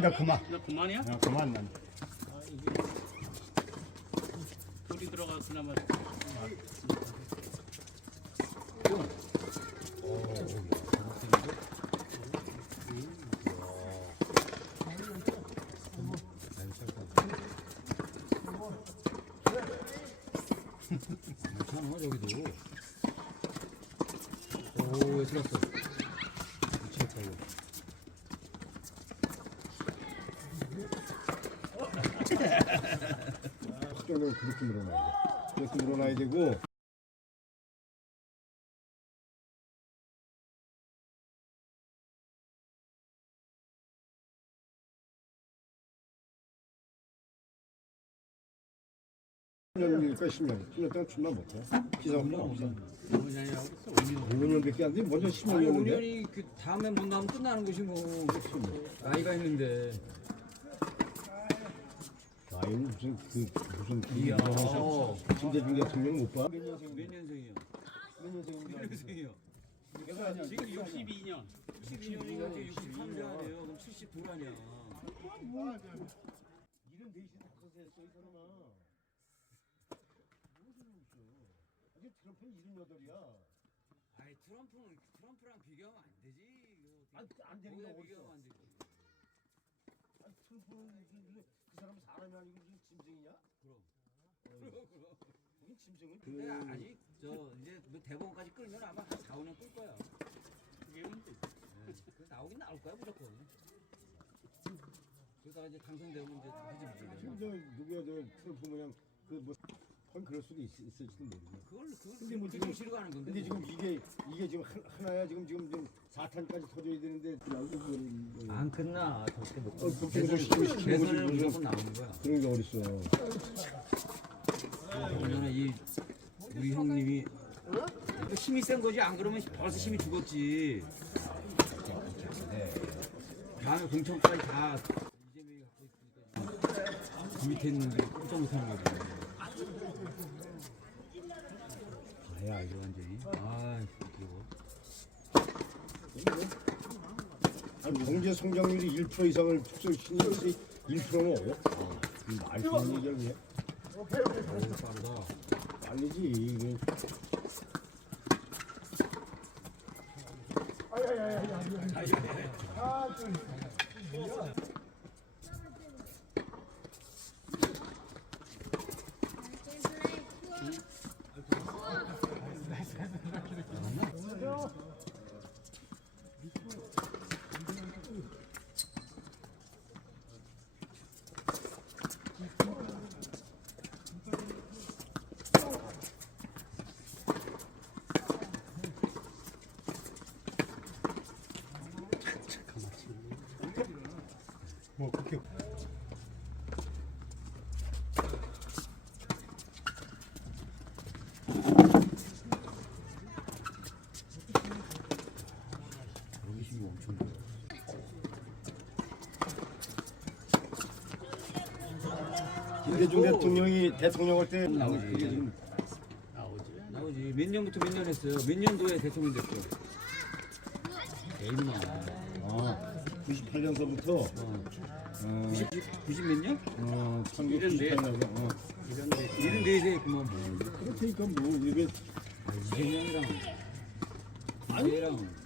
나 그만. 나 그만이야? 나 그만 난. 아, 이게 돌이 들어가 그나마 괜찮아 저기도 오왜 들었어 미치겠다 이거 확정을 그렇게 늘어나야 돼. 그렇게 늘어나야 되고. 년이니까 10년. 10년 동안 출마 못해. 기사가 없어. 5년이라고 했어 5년 5년 밖에 안 돼. 먼저 아니 10년이었는데. 5년이 그 다음에 못 나오면 끝나는 것이 뭐 나이가 있는데 나이는 무슨 그 무슨 그 이야 김대중 대통령 못 봐? 몇 년생? 몇 년생이요? 몇 년생인가? 몇 년생이요? 지금 62년 62년이면 63년 아니에요 그럼 72 아니야 이런 대신 바꿔서 했어 이 사람아. 아직 트럼프는 78이야. 아이 트럼프는 트럼프랑 비교하면 안 되지 안, 안 되는 게 어딨어. 비교하면 안 되지 아니 트럼프는 무슨 무슨 그 사람은 사람이 아니고 무슨 짐승이냐? 그럼 무슨 짐승은? 근데 아직 저 이제 뭐 대법원까지 끌면 아마 한 4, 5년 끌 거야 그게 문제 네. 그 나오긴 나올 거야 무조건. 그러다가 이제 당선되면 이제 지금 해지지. 저 누구야 저 트럼프 모양 그뭐 건 그럴 수도 있, 있을지도 모르고. 그걸 그걸 근데 뭐 지금 지금- 싫어 하는 건데. 근데 뭐. 지금 이게 이게 지금 하- 하나야 지금 지금 좀 사탄까지 터져야 되는데. 안 끝나. 절대 못. 어, 시키는 거지, 무슨. 무조건 나오는 거야. 그런 게 어딨어. 그러면 이 우리 형님이 힘이 센 거지 안 그러면 벌써 힘이 죽었지. 다음에 공천까지 다 이재명이 갖고 있으니까 그 밑에 있는 게 꼼짝 못하는 거지. 아야 이거 완전히. 아 이거. 아니 경제 성장률이 1% 이상을 축소시키는 1%는 어렵다. 이 말이 되는 얘기야? 오 빠르다. 빨리지. 이게. 뭐 김대중 대통령이 대통령 할때 나오지. 그게 지금 나오지 몇 년부터 몇 년 했어요. 몇 년도에 대통령 됐어. 에이마. 아, 98년서부터 어. 어, 90, 90 몇 년? 어, 이런 데. 1998년서 어. 이런데 74세 했구만 뭐. 그렇다니까 뭐 이게 아, 이재명이랑 아니랑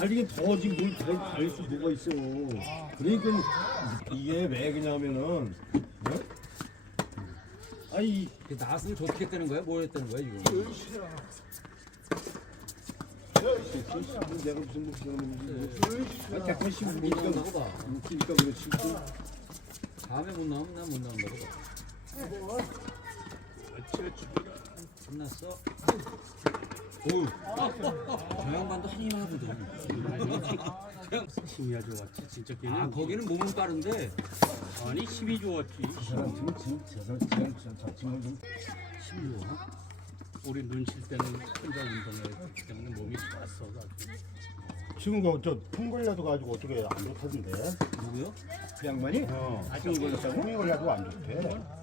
아니 이게 더 지금 뭘 다를 수 뭐가 있어. 그러니까 이게 왜 그냐면은 어? 아니 그 나왔으면 저 어떻게 했다는 거야? 뭘 했다는 거야 지금? 내가 무슨 무슨 아씨못 나온다고 봐. 웃기니까 그렇지. 다음에 못 나오면 난 못 나온다고 봐. 끝났어. 오. 저 양반도 한입 하거든. 힘이 아주 좋았지 진짜 걔는 아 거기는 몸은 빠른데 아니 힘이 좋았지 저 지금 지금 저 사람 지금 저 친구 좀 힘이 좋아. 우리 눈칠 때는 혼자 운동했기 때문에 몸이 좋았어 아주. 지금 그저풍 걸려도 가지고 어떻게 안 좋다던데 누구요? 그 양반이 어풍 걸렸다고 풍 걸려도 안 좋대.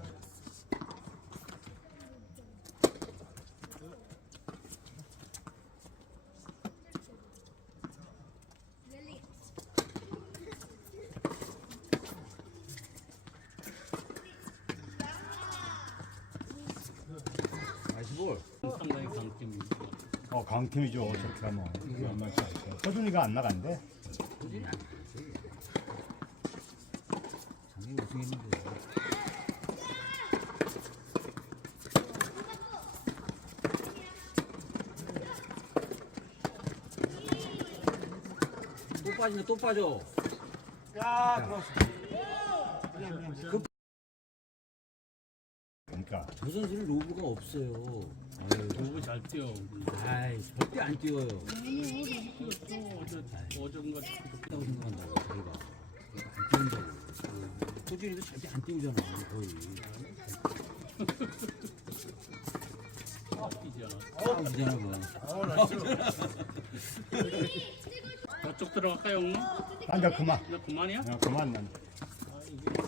어 강팀이죠 저렇게 하면 이게 않죠 서준이가 안 나간대. 작년 우승했는데. 또 빠진다 또 빠져. 그 러니까 저 선수는 로브가 없어요. 아유, 너무 잘 뛰어. 아이 절대 안 뛰어요. 어제 어젠가 뛰다고 생각한다고 저희가 안 뛰는다고. 소진이도 절대 안 뛰잖아 거의. 뛰잖아. 싸우잖아 뭐. 저쪽 들어갈까요, 형님? 앉아 그만 이제 그만이야? 야, 그만 난 아, 이게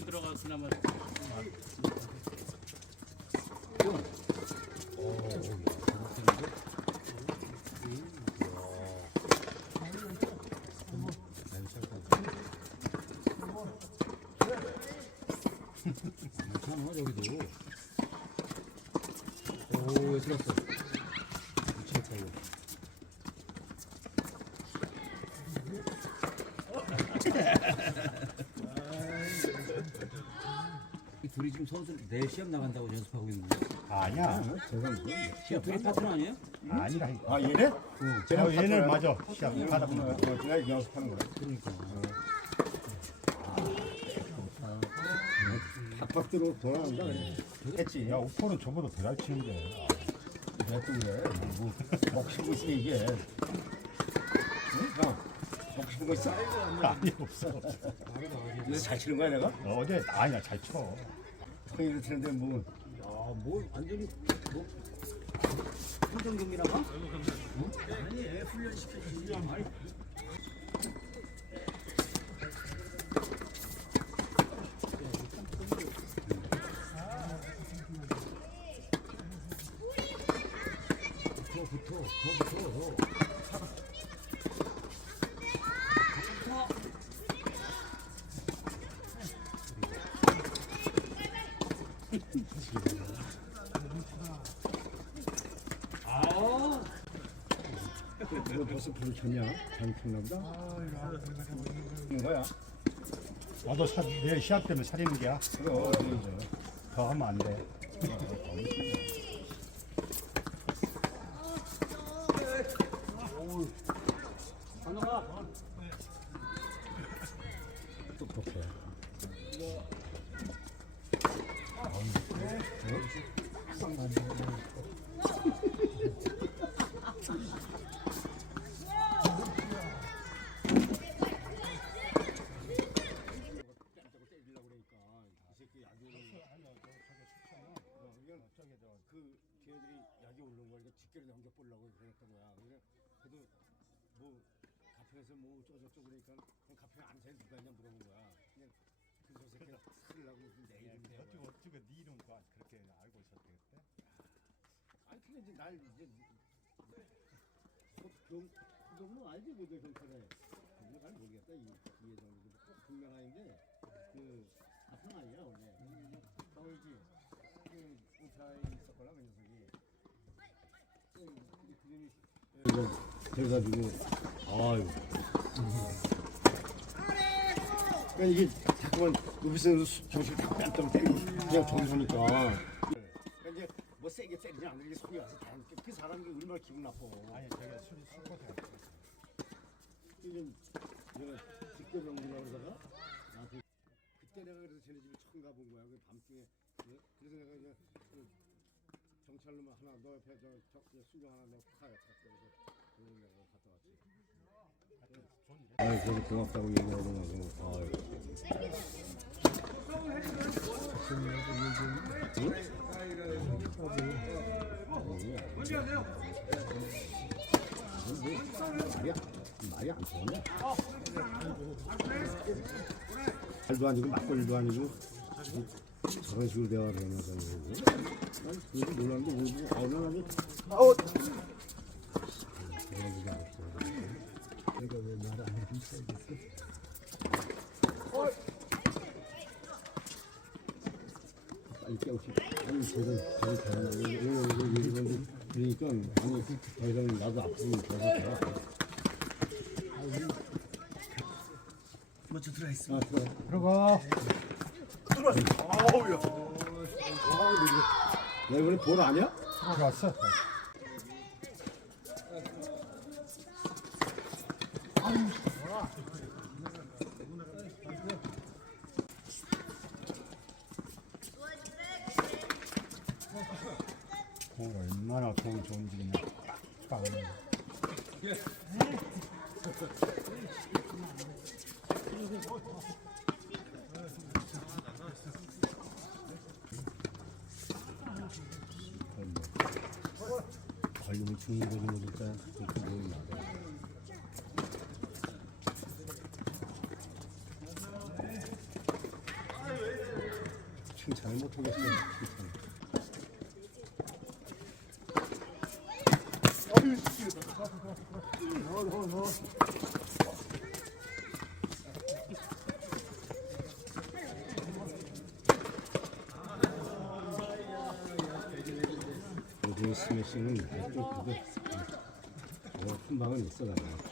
둘이 들어가 그나마 괜찮아 저기도. 오 들었어. 미치겠다 이거. 이 둘이 지금 선수 내일 시합 나간다고 연습하고 있는데 아니야 시합 둘이 파트너 아니에요? 아니라 아 얘네? 어, 얘는 맞아 시합 하다 보면 어, 그냥 연습하는 거야. 그러니까 박박대로 돌아간다 그래. 했지. 야 오퍼는 저보다 더잘 치는데 내가 또 그래. 뭐 먹히고 있으니 이게. 응? 어. 먹히는 거 있어? 아니 없어 근데 잘 치는 거야 내가? 어, 어제 아니야 잘 쳐 형이 치는데 뭐 야 뭐 완전히 뭐 한정 경기 나가? 더 붙어 더 붙어 더. 아 불을 켰냐? 잘못 켰나 보다. 이런 거야. 나도 사, 내일 시합 때문에 그럼 그러죠. 더 하면 안 돼 그러니까 그럼 가평에 아는 사람이 누가 있냐 물어본 거야. 그냥 그저 새끼가 살려고 내 이름이 된 거야. 어떻게 네 이름과 그렇게 알고 있었대 그때? 아니 근데 이제 날 이제 경 너무 알지 뭐내 경찰에 내가 잘 모르겠다 이 이해정도 꼭 분명한데 그 가평 아니야 원래 서울지 그 공차에 있었거나 그 녀석이 그 그림이 그래가지고 아유 그러니까 이게 자꾸만 높이서 정신 다 뺐다고 때리고 그냥 그러니까 이제 뭐 세게 때리지 않는 게 속이 와서 다른 게- 그 사람이 얼마나 기분 나빠 아니 제가 술 술것에 지금 내가 직접 연구를 하다가 나한테 그때 내가 그래서 쟤네 집에 처음 가본 거야 그 밤중에 예? 그래서 내가 이제 그 경찰로만 하나 너 옆에 저, 저, 저 수경 하나 내가 파야 그래서 그걸 내가 갔다 그래서 고맙다고 얘기하고 나서 아유 말이야 말이 안 통하네 말도 아니고 막걸리도 아니고 저런 식으로 대화를 하면서. 난 그래도 놀랐는데 모르고 아우 난 아주 아우 내가 왜 말을 안 했지 빨리 깨우치 아니 저도 저도 잘하나 이거 이거 이거 이거 그러니까 아니 더 이상 나도 앞으로 더 돼. 먼저 들어가 있어. 아 그래. 들어가. 야 이번에 볼 아니야? 들어갔어. 얼마나 공을 좋은지 그냥 빵. 걸리면 죽는 거지 뭐 진짜 그렇게 돼. 칭찬을 못 하겠어. 칭찬. 요즘 스매싱은 아직도 그거 어, 한 방은 있어 나. 야,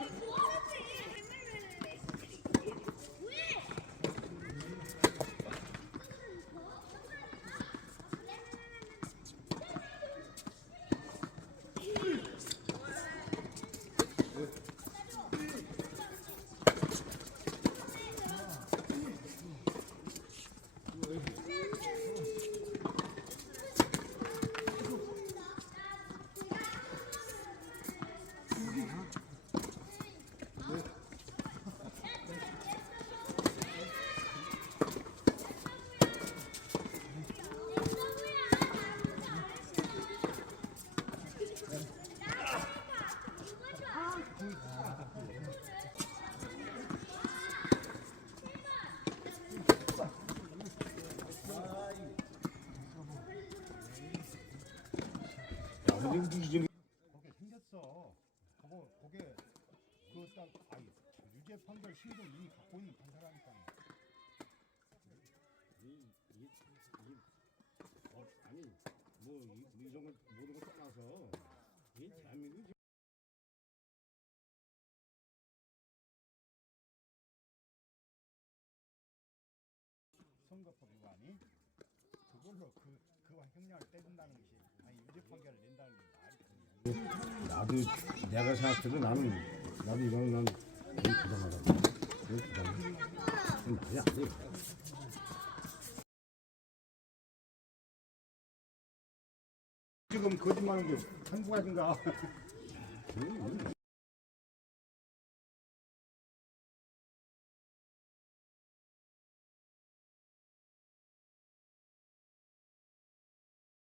이미 갖고 있는 판사라니까. 이, 이, 이, 어, 아니, 뭐, 이, 이런 걸, 모든 걸 떠나서, 이 대한민국이 선거법 위반이 그걸로 그 그와 형량을 떼준다는 것이 아니 유죄 판결을 낸다는 게 말이 되냐. 나도, 내가 생각해도 나는, 나도 이거는 난 거의 부당하다. 거의 부당해. 그건 지금 거짓말하는 게 음.